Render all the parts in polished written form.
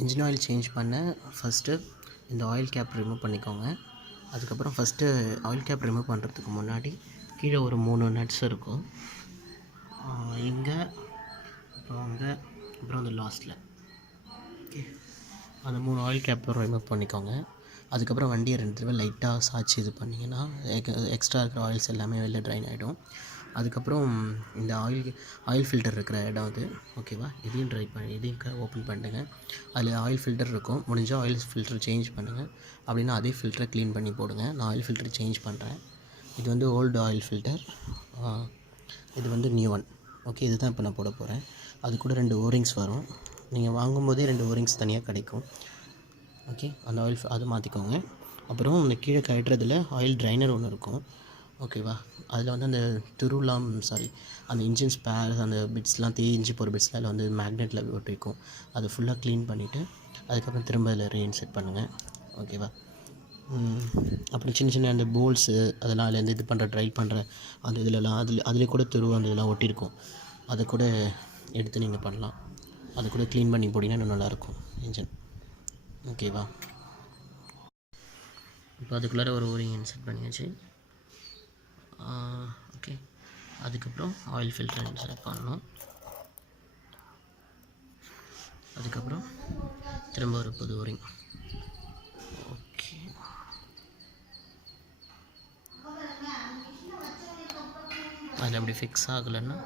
Engine oil change பண்ண first இந்த oil gap remove பண்ணிக்கோங்க. அதுக்கப்புறம் ஃபஸ்ட்டு ஆயில் கேப் ரிமூவ் பண்ணுறதுக்கு முன்னாடி கீழே ஒரு 3 நட்ஸ் இருக்கும். இங்கே, அப்புறம் அங்கே, அப்புறம் அந்த லாஸ்ட்டில். ஓகே, அந்த 3 ஆயில் கேப்பும் ரிமூவ் பண்ணிக்கோங்க. அதுக்கப்புறம் வண்டியை 2 தடவை லைட்டாக சாய்ச்சி இது பண்ணிங்கன்னா எக்ஸ்ட்ரா இருக்கிற ஆயில்ஸ் எல்லாமே வெளில ட்ரைன் ஆகிடும். அதுக்கப்புறம் இந்த ஆயில் ஃபில்டர் இருக்கிற இடம் அது, ஓகேவா? இதையும் ஓப்பன் பண்ணுங்க. அதில் ஆயில் ஃபில்டர் இருக்கும். முடிஞ்சால் ஆயில் ஃபில்டர் சேஞ்ச் பண்ணுங்கள். அப்படின்னா அதே ஃபில்டரை க்ளீன் பண்ணி போடுங்க. நான் ஆயில் ஃபில்டர் சேஞ்ச் பண்ணுறேன். இது வந்து ஓல்டு ஆயில் ஃபில்டர், இது வந்து நியூ ஒன். ஓகே, இது தான் இப்போ நான் போட போகிறேன். அது கூட 2 ஓரிங்ஸ் வரும். நீங்கள் வாங்கும்போதே 2 ஓரிங்ஸ் தனியாக கிடைக்கும். ஓகே, அந்த ஆயில் அது மாற்றிக்கோங்க. அப்புறம் அந்த கீழே கட்டுறதுல ஆயில் ட்ரைனர் ஒன்று இருக்கும், ஓகேவா? அதில் வந்து அந்த அந்த இன்ஜின் ஸ்பேர், அந்த பிட்ஸ்லாம் தேஞ்சு போகிற பிட்ஸ்லாம் அதில் வந்து மேக்னெட்டில் ஒட்டிருக்கும். அதை ஃபுல்லாக க்ளீன் பண்ணிவிட்டு அதுக்கப்புறம் திரும்ப அதில் ரீஇன்செட் பண்ணுங்கள், ஓகேவா? அப்புறம் சின்ன சின்ன அந்த போல்ஸு அதெல்லாம் அதுலேருந்து இது பண்ணுற ட்ரை பண்ணுற அந்த இதிலலாம் அதில் கூட அந்த இதெல்லாம் ஒட்டியிருக்கும். அதை கூட எடுத்து நீங்கள் பண்ணலாம். அதை கூட க்ளீன் பண்ணி போட்டிங்கன்னா இன்னும் நல்லாயிருக்கும் இன்ஜின், ஓகேவா? இப்போ அதுக்குள்ளார ஒரு ஓரிங் இன்செர்ட் பண்ணியாச்சு. ஓகே, அதுக்கப்புறம் ஆயில் ஃபில்டர் இன்செர்ட் பண்ணணும். அதுக்கப்புறம் திரும்ப ஒரு புது ஓரிங். ஓகே, அதில் அப்படி ஃபிக்ஸ் ஆகலைன்னா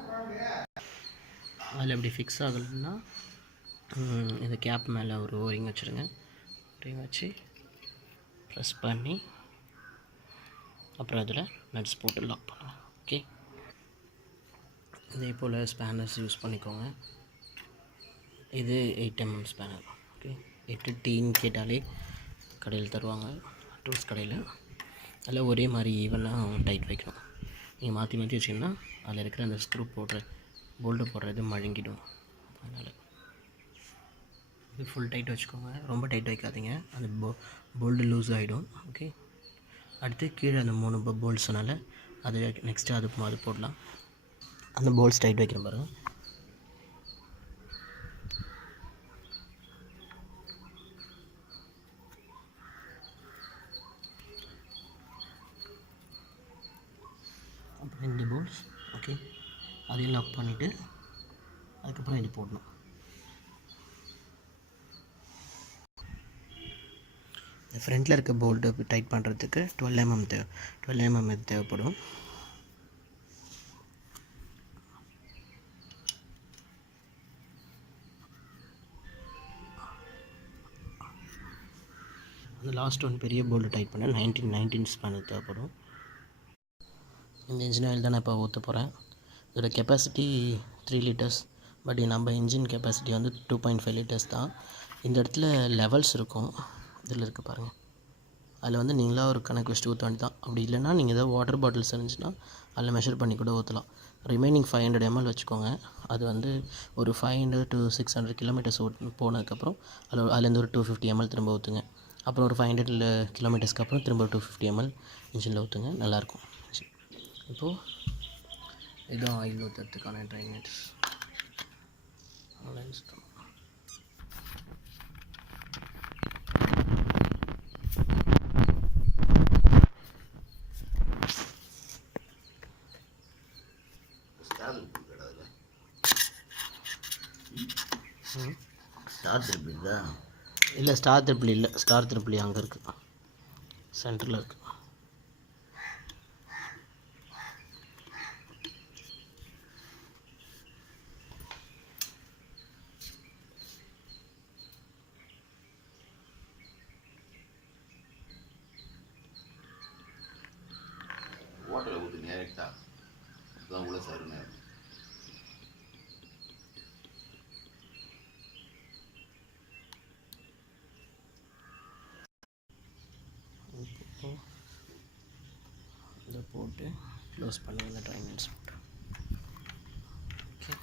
இந்த கேப் மேலே ஒரு ஓரிங் வச்சுருங்க. ஓரிங் வச்சு ப்ரெஸ் பண்ணி அப்புறம் அதில் நட்ஸ் போட்டு லாக் பண்ணுங்கள். ஓகே, இதே போல் ஸ்பேனர்ஸ் யூஸ் பண்ணிக்கோங்க. இது 8 mm ஸ்பேனர். ஓகே, 8 டீன்னு கேட்டாலே கடையில் தருவாங்க, டூல்ஸ் கடையில். அதில் ஒரே மாதிரி ஈவனாக டைட் வைக்கணும். நீங்கள் மாற்றி மாற்றி வச்சிங்கன்னா அதில் இருக்கிற அந்த ஸ்க்ரூ போல்டு போடுறது மழுங்கிடும். அதனால் இது ஃபுல் டைட் வச்சுக்கோங்க, ரொம்ப டைட் வைக்காதீங்க, அந்த போல்டு லூஸ் ஆகிடும். ஓகே, அடுத்து கீழே அந்த 3 போல்ட்ஸ்னால அது நெக்ஸ்ட்டு அது போடலாம். அந்த போல்ட்ஸ் டைட் வைக்கிற பாருங்கள். அப்புறம் இந்த போல்ட்ஸ், ஓகே, அதையும் லாக் பண்ணிவிட்டு அதுக்கப்புறம் இது போடணும். இந்த ஃப்ரண்ட்டில் இருக்க போல்ட்டு டைட் பண்ணுறதுக்கு 12 mm இது தேவைப்படும். அந்த லாஸ்ட் ஒன் பெரிய போல்டு டைட் பண்ண 19 ஸ்பேனர் தேவைப்படும். இந்த இன்ஜின் ஆயில் தான் நான் இப்போ ஊற்ற போகிறேன். இதோட கெப்பாசிட்டி 3 liters, பட் நம்ம இன்ஜின் கெப்பாசிட்டி வந்து 2.5 liters தான். இந்த இடத்துல லெவல்ஸ் இருக்கும், இதில் இருக்குது பாருங்கள். அதில் வந்து நீங்களாக ஒரு கணக்கு வச்சுட்டு ஊற்ற வேண்டி தான். அப்படி இல்லைனா நீங்கள் ஏதாவது வாட்டர் பாட்டில்ஸ் இருந்துச்சுன்னா அதில் மெஷர் பண்ணி கூட ஊற்றலாம். ரிமைனிங் 500 ml வச்சுக்கோங்க. அது வந்து ஒரு 500 to 600 kilometers போனதுக்கப்புறம் அதுலேருந்து ஒரு 250 ml திரும்ப ஊற்றுங்க. அப்புறம் ஒரு 500 kilometersக்கு அப்புறம் திரும்ப 250 ml இன்ஜினில் ஊற்றுங்க, நல்லாயிருக்கும். இப்போது இதுதான் ஆயில் ஊற்றுறதுக்கான ட்ரைனேஜ். இல்லை, ஸ்டார் திருப்பிளி இல்லை, ஸ்டார் திருப்பிளி அங்கே இருக்குது, சென்டரில் இருக்குது. வாட்டரில் ஊற்றி நேரக்டாக அதுதான் உள்ள சருமே. இதை போட்டு க்ளோஸ் பண்ணி இந்த ட்ரைனேஜ் போட்டு. ஓகே,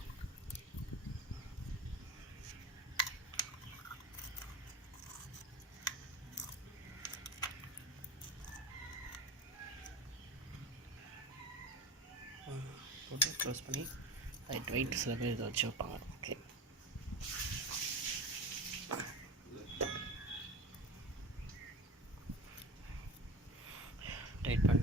போட்டு க்ளோஸ் பண்ணி வெயிட் சில பேர் இதை வச்சு வைப்பாங்க. ஓகே, டைட் பண்ணி